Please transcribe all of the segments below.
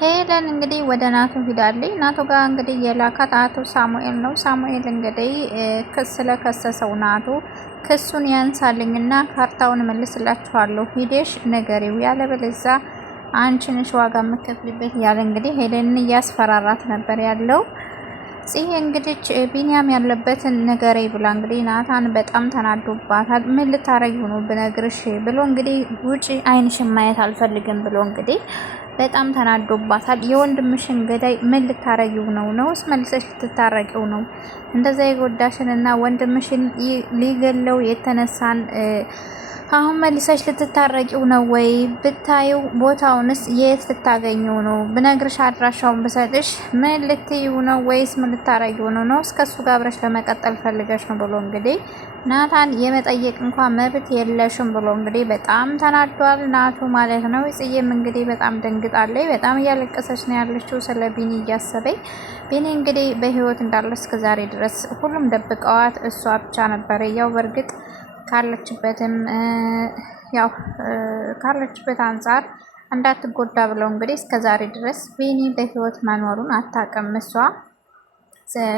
ሄለን እንግዲህ ወደ ናቱ ሂዳለች። ናቱ ጋር እንግዲህ የላካት አቶ ሳሙኤል ነው። ሳሙኤል እንግዲህ ክስ ስለከሰሰው ናቱ ክሱን ያንሳልኝና ካርታውን መልስላችኋለሁ ሂደሽ ነገሪው ያለበለዚያ አንቺ ነሽ ዋጋ የምትከፍልበት ያለ እንግዲህ ሄለንን እያስፈራራት ነበር ያለው። ጽሄ እንግዲህ ቢኒያም ያለበትን ነገሬ ብላ እንግዲህ ናታን በጣም ተናዶባታል። ምን ልታረጊው ነው ብነግርሽ ብሎ እንግዲህ ውጪ አይንሽን ማየት አልፈልግም ብሎ እንግዲህ በጣም ተናዶባታል። የወንድምሽን ገዳይ ምን ልታረጊው ነው? ነውስ መልሰሽ ልትታረቂው ነው? እንደዛ የጎዳሽንና ወንድምሽን ሊገለው የተነሳን አሁን መልሰሽ ልትታረቂው ነው ወይ? ብታዪው ቦታውንስ የት ልታገኘው ነው? ብነግርሽ አድራሻውን ብሰጥሽ ምን ልትይው ነው? ወይስ ምን ልታረጊው ነው? ነው እስከሱ ጋር አብረሽ ለመቀጠል ፈልገሽ ነው ብሎ እንግዲህ ናታን የመጠየቅ እንኳን መብት የለሽም ብሎ እንግዲህ በጣም ተናዷል ናቱ ማለት ነው። ጽዬም እንግዲህ በጣም ደንግጣለች። በጣም እያለቀሰች ነው ያለችው ስለ ቢኒ እያሰበኝ። ቢኒ እንግዲህ በህይወት እንዳለ እስከዛሬ ድረስ ሁሉም ደብቀዋት እሷ ብቻ ነበረ ያው በእርግጥ ካለችበት አንጻር እንዳትጎዳ ብለው እንግዲህ እስከዛሬ ድረስ ቢኒ በህይወት መኖሩን አታውቅም። እሷ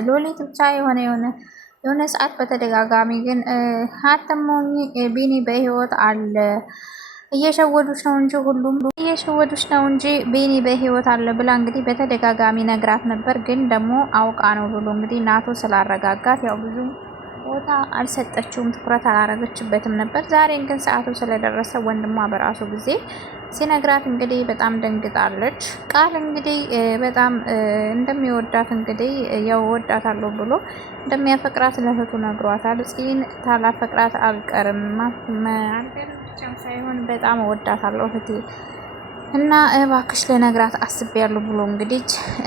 ሎሊት ብቻ የሆነ ሰዓት በተደጋጋሚ ግን አትሞኝ ቢኒ በህይወት አለ እየሸወዱሽ ነው እንጂ ሁሉም እየሸወዱሽ ነው እንጂ ቢኒ በህይወት አለ ብላ እንግዲህ በተደጋጋሚ ነግራት ነበር። ግን ደግሞ አውቃ ነው ብሎ እንግዲህ ናቶ ስላረጋጋት ያው ብዙ ቦታ አልሰጠችውም፣ ትኩረት አላረገችበትም ነበር። ዛሬን ግን ሰዓቱ ስለደረሰ ወንድሟ በራሱ ጊዜ ሲነግራት እንግዲህ በጣም ደንግጣለች። ቃል እንግዲህ በጣም እንደሚወዳት እንግዲህ ያው ወዳታለሁ ብሎ እንደሚያፈቅራት ለእህቱ ነግሯታል። ጽን ታላፈቅራት አልቀርም ብቻም ሳይሆን በጣም እወዳታለሁ እህቴ እና እባክሽ ለነግራት አስቤያለሁ ብሎ እንግዲህ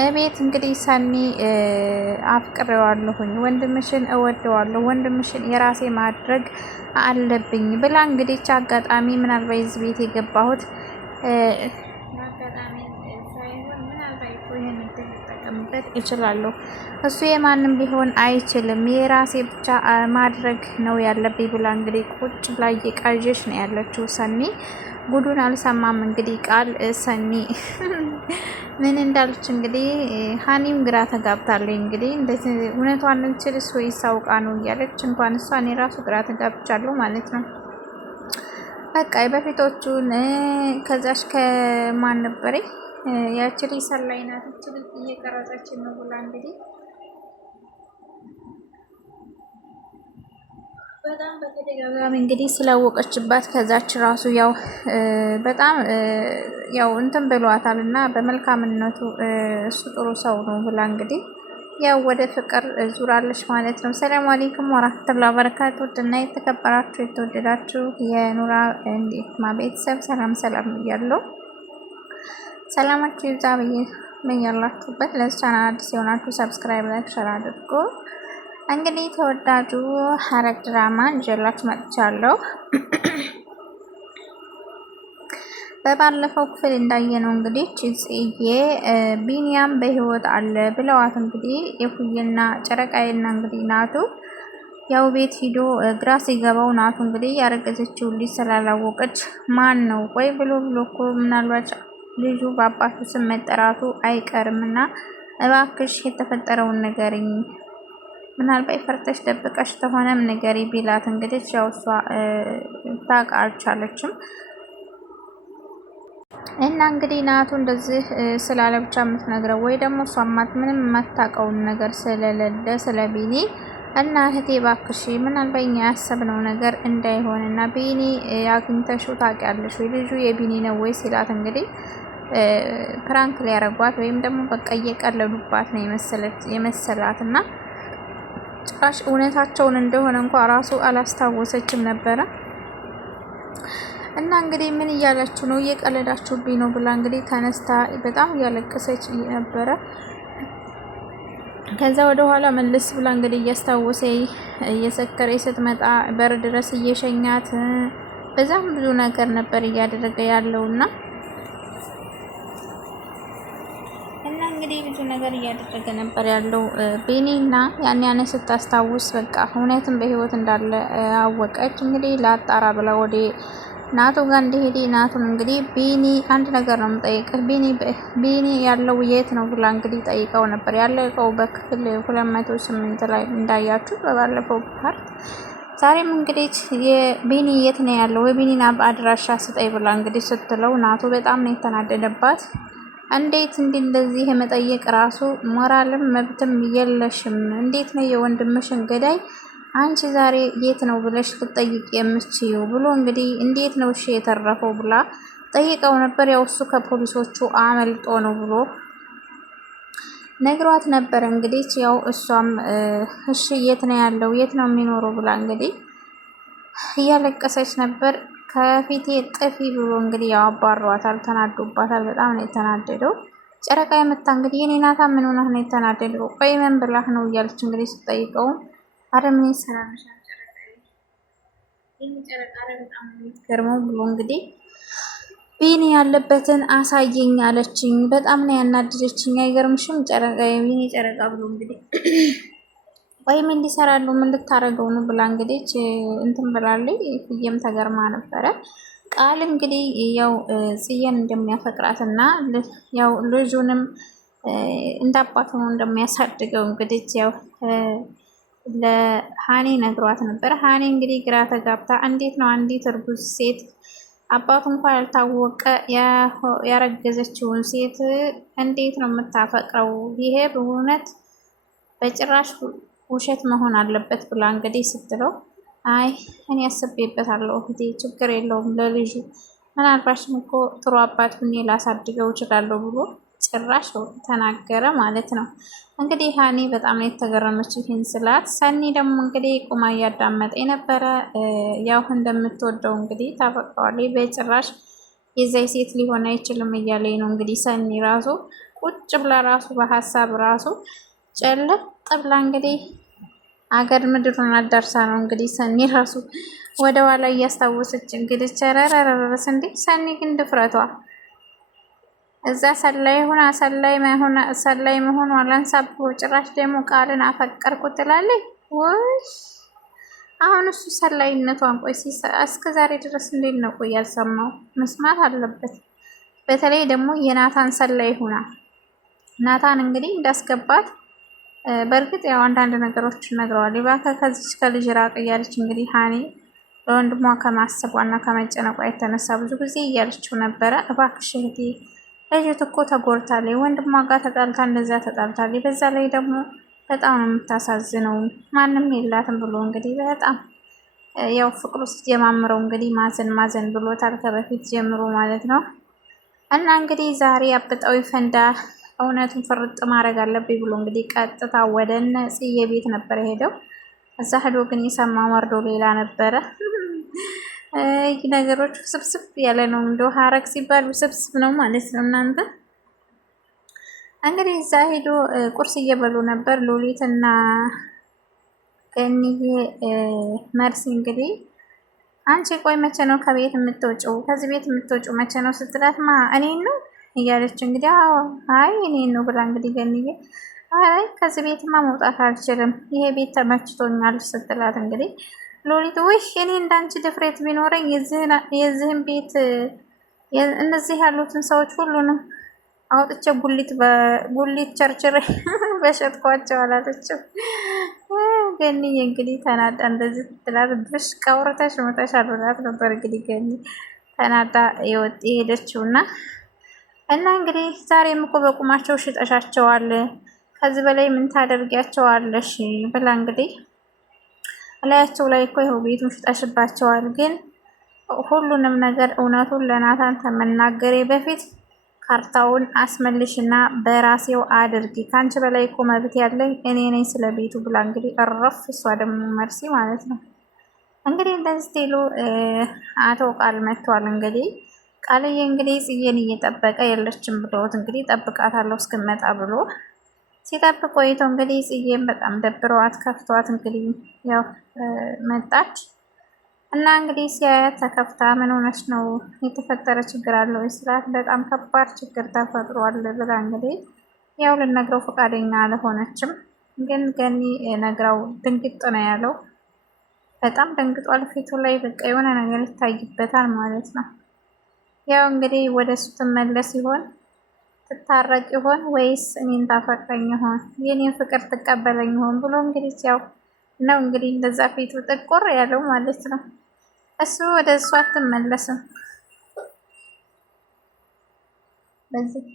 እቤት እንግዲህ ሰኒ አፍቅሬዋለሁኝ፣ ወንድምሽን እወደዋለሁ፣ ወንድምሽን የራሴ ማድረግ አለብኝ ብላ እንግዲህ አጋጣሚ ምናልባት እዚህ ቤት የገባሁት አጋጣሚ ሳይሆን ምናልባት ይሄን ልጠቀምበት እችላለሁ፣ እሱ የማንም ሊሆን አይችልም፣ የራሴ ብቻ ማድረግ ነው ያለብኝ ብላ እንግዲህ ቁጭ ብላ እየቃዠች ነው ያለችው ሰኒ። ጉዱን አልሰማም እንግዲህ ቃል ሰኒ ምን እንዳለች እንግዲህ ሀኒም ግራ ተጋብታለች። እንግዲህ እንደዚህ እውነቷን እንችልስ ወይስ አውቃ ነው እያለች እንኳን እሷ እኔ ራሱ ግራ ተጋብቻለሁ ማለት ነው። በቃ በፊቶቹን ከዛሽ ከማን ነበረ ያቺ ልጅ ሰላይ ናት እቺ ልጅ እየቀረጸችን ነው ብላ እንግዲህ በጣም በተደጋጋሚ እንግዲህ ስላወቀችባት ከዛች ራሱ ያው በጣም ያው እንትን ብሏታል እና በመልካምነቱ እሱ ጥሩ ሰው ነው ብላ እንግዲህ ያው ወደ ፍቅር ዙራለች ማለት ነው። ሰላም አለይኩም ወራህመቱላሂ ወበረካቱ እና የተከበራችሁ የተወደዳችሁ የኑራ እንዴትማ ቤተሰብ ሰላም እያለሁ ሰላማችሁ ይብዛ በያላችሁበት። ለዚህ ቻናል አዲስ የሆናችሁ ሰብስክራይብ፣ ላይክ፣ ሼር አድርጉ። እንግዲህ ተወዳጁ ሐረግ ድራማ ይዤላችሁ መጥቻለሁ። በባለፈው ክፍል እንዳየነው እንግዲህ ጽዬ ቢኒያም በህይወት አለ ብለዋት እንግዲህ የፉዬና ጨረቃዬና እንግዲህ ናቱ ያው ቤት ሂዶ ግራ ሲገባው ናቱ እንግዲህ ያረገዘችው ልጅ ስላላወቀች ማን ነው ቆይ ብሎ እኮ ምናልባት ልጁ በአባቱ ስም መጠራቱ አይቀርምና እባክሽ የተፈጠረውን ንገሪኝ፣ ምናልባት ፈርተሽ ደብቀሽ ተሆነም ንገሪ ቢላት እንግዲህ ያው እሷ ታውቅ አልቻለችም። እና እንግዲህ ናቱ እንደዚህ ስላለ ብቻ የምትነግረው ወይ ደግሞ እሷ ምንም የማታውቀውን ነገር ስለሌለ ስለ ቢኒ እና እህቴ ባክሽ ምናልባት እኛ ያሰብነው ነገር እንዳይሆንና ቢኒ አግኝተሽው ታውቂያለሽ ወይ ልጁ የቢኒ ነው ወይ ሲላት እንግዲህ ፕራንክ ሊያረጓት ወይም ደግሞ በቃ እየቀለዱባት ነው የመሰላት እና ጭራሽ እውነታቸውን እንደሆነ እንኳን ራሱ አላስታወሰችም ነበረ። እና እንግዲህ ምን እያላችሁ ነው እየቀለዳችሁብኝ ነው ብላ እንግዲህ ተነስታ በጣም እያለቀሰች ነበረ። ከዛ ወደ ኋላ መለስ ብላ እንግዲህ እያስታወሰ እየሰከረ ስትመጣ በር ድረስ እየሸኛት በዛም ብዙ ነገር ነበር እያደረገ ያለውና እንግዲህ ብዙ ነገር እያደረገ ነበር ያለው ቤኒና ያን ስታስታውስ በቃ እውነትም በህይወት እንዳለ አወቀች። እንግዲህ ላጣራ ብላ ወደ ናቱ ጋር እንዲሄድ ናቱን እንግዲህ ቢኒ አንድ ነገር ነው የምጠይቅህ፣ ቢኒ ያለው የት ነው ብላ እንግዲህ ጠይቀው ነበር። ያለቀው በክፍል 208 ላይ እንዳያችሁ በባለፈው ፓርት። ዛሬም እንግዲህ የቢኒ የት ነው ያለው የቢኒን አድራሻ ስጠይ ብላ እንግዲህ ስትለው ናቱ በጣም ነው የተናደደባት። እንዴት እንደዚህ የመጠየቅ ራሱ ሞራልም መብትም የለሽም? እንዴት ነው የወንድምሽን ገዳይ አንቺ ዛሬ የት ነው ብለሽ ልጠይቅ የምትችይው ብሎ እንግዲህ እንዴት ነው እሺ የተረፈው ብላ ጠይቀው ነበር። ያው እሱ ከፖሊሶቹ አመልጦ ነው ብሎ ነግሯት ነበር። እንግዲህ ያው እሷም እሺ የት ነው ያለው የት ነው የሚኖረው ብላ እንግዲህ እያለቀሰች ነበር። ከፊቴ ጥፊ ብሎ እንግዲህ ያው አባሯታል፣ ተናዶባታል። በጣም ነው የተናደደው። ጨረቃ የመታ እንግዲህ የኔ ናታ ምን ሆነህ ነው የተናደደው? ቆይ ምን ብላህ ነው እያለች እንግዲህ ስትጠይቀውም አረ ምን ይሰራልሽ ጨረቃ በጣም የሚገርመው ብሎ እንግዲህ ቢኒ ያለበትን አሳየኝ አለችኝ። በጣም ነው ያናደደችኝ። አይገርምሽም ጨረቃ የቢኒ ጨረቃ ብሎ እንግዲህ ወይ ምን ሊሰራሉ ምን ልታረገው ነው ብላ እንግዲህ እንትን ብላለች። ፍየም ተገርማ ነበረ። ቃል እንግዲህ ያው ጽየን እንደሚያፈቅራትና ያው ልጁንም እንዳባቱ እንደሚያሳድገው እንግዲህ ያው ለሃኒ ነግሯት ነበር። ሃኒ እንግዲህ ግራ ተጋብታ እንዴት ነው አንዲት እርጉዝ ሴት አባቱ እንኳን ያልታወቀ ያረገዘችውን ሴት እንዴት ነው የምታፈቅረው? ይሄ በእውነት በጭራሽ ውሸት መሆን አለበት ብላ እንግዲህ ስትለው አይ እኔ አስቤበታለሁ እህቴ፣ ችግር የለውም ለልጁ ምናልባሽም እኮ ጥሩ አባት ሁኔ ላሳድገው እችላለሁ ብሎ ጭራሽ ተናገረ ማለት ነው። እንግዲህ ሃኒ በጣም ነው የተገረመችው ይህን ስላት። ሰኒ ደግሞ እንግዲህ ቁማ እያዳመጠ የነበረ ያው እንደምትወደው እንግዲህ ታፈቅረዋለች። በጭራሽ የዛይ ሴት ሊሆን አይችልም እያለኝ ነው እንግዲህ ሰኒ ራሱ ቁጭ ብላ ራሱ በሀሳብ ራሱ ጨለጥ ብላ እንግዲህ አገር ምድሩን አዳርሳ ነው እንግዲህ ሰኒ ራሱ ወደ ኋላ እያስታወሰች እንግዲህ ቸረረረረስ እንዴ ሰኒ ግን ድፍረቷ እዛ ሰላይ መሆኑ አላንሳብቦ ጭራሽ ደግሞ ቃልን አፈቀርኩ ትላለች። ወይ አሁን እሱ ሰላይነቷን ቆይ እስከ ዛሬ ድረስ እንዴት ነው ቆይ ያልሰማው? መስማት አለበት። በተለይ ደግሞ የናታን ሰላይ ሆና ናታን እንግዲህ እንዳስገባት በእርግጥ ያው አንዳንድ ነገሮች ነግረዋል። እባክህ ከዚች ከልጅ ራቅ እያለች እንግዲህ ሃኒ ለወንድሟ ከማሰቧና ከመጨነቋ የተነሳ ብዙ ጊዜ እያለችው ነበረ። እባክሽ እህቴ ልጅቱ እኮ ተጎድታለች፣ ወንድሟ ጋር ተጣልታ እንደዛ ተጣልታለች፣ በዛ ላይ ደግሞ በጣም ነው የምታሳዝነው፣ ማንም የላትም ብሎ እንግዲህ በጣም ያው ፍቅሩ ሲጀማምረው እንግዲህ ማዘን ብሎታል ከበፊት ጀምሮ ማለት ነው። እና እንግዲህ ዛሬ አብጣዊ ፈንዳ እውነቱን ፍርጥ ማድረግ አለብኝ ብሎ እንግዲህ ቀጥታ ወደ እነ ጽዬ ቤት ነበር ሄደው። እዛ ሄዶ ግን የሰማ መርዶ ሌላ ነበረ። ነገሮች ውስብስብ ያለ ነው። እንደው ሀረግ ሲባል ውስብስብ ነው ማለት ነው። እናንተ እንግዲህ እዛ ሄዶ ቁርስ እየበሉ ነበር ሉሊትና ገኒዬ። መርሲ እንግዲህ አንቺ ቆይ መቼ ነው ከቤት የምትወጪው? ከዚህ ቤት የምትወጪው መቼ ነው ስትላትማ እኔን ነው እያለች እንግዲህ አይ እኔን ነው ብላ እንግዲህ ገኒዬ አይ ከዚህ ቤትማ መውጣት አልችልም፣ ይሄ ቤት ተመችቶኛል ስትላት እንግዲህ ሎሊት ውይ እኔ እንዳንቺ ድፍረት ቢኖረኝ የዚህን ቤት እነዚህ ያሉትን ሰዎች ሁሉንም አውጥቼ ጉሊት ቸርችሬ በሸጥኳቸው አላለችም። ገኒዬ እንግዲህ ተናዳ እንደዚህ ትላት ብሽ ቀውረተሽ መተሽ አሉላት ነበር እንግዲህ ገኒ ተናዳ የሄደችውና እና እንግዲህ ዛሬም እኮ በቁማቸው ሽጠሻቸዋል፣ ከዚህ በላይ ምን ታደርጊያቸዋለሽ ብላ እንግዲህ እላያቸው ላይ እኮ ይኸው ቤቱን ሽጠሽባቸዋል፣ ግን ሁሉንም ነገር እውነቱን ለናታን ከመናገሬ በፊት ካርታውን አስመልሽና በራሴው አድርጊ፣ ከአንቺ በላይ እኮ መብት ያለኝ እኔ ነኝ ስለ ቤቱ ብላ እንግዲህ እረፍ። እሷ ደግሞ መርሲ ማለት ነው እንግዲህ እንደዚህ ሲሉ አቶ ቃል መጥቷል። እንግዲህ ቃልዬ እንግዲህ ጽዬን እየጠበቀ የለችም ብሎት እንግዲህ ጠብቃታለሁ እስክመጣ ብሎ ሲጠብቅ ቆይቶ እንግዲህ ጽዬን በጣም ደብረዋት ከፍቷት እንግዲህ ያው መጣች እና እንግዲህ ሲያያት ተከፍታ ምን ሆነች ነው የተፈጠረ ችግር አለ ወይ ስላት በጣም ከባድ ችግር ተፈጥሯል ብላ እንግዲህ ያው ልነግረው ፈቃደኛ አልሆነችም። ግን ገኒ ነግራው ድንግጥ ነው ያለው። በጣም ደንግጧል። ፊቱ ላይ በቃ የሆነ ነገር ይታይበታል ማለት ነው። ያው እንግዲህ ወደ እሱ ትመለስ ይሆን? ትታረቅ ይሆን? ወይስ እኔን ታፈቅረኝ ይሆን? የኔን ፍቅር ትቀበለኝ ይሆን ብሎ እንግዲህ ያው ነው እንግዲህ እንደዛ ፊቱ ጥቁር ያለው ማለት ነው። እሱ ወደ እሷ አትመለስም በዚህ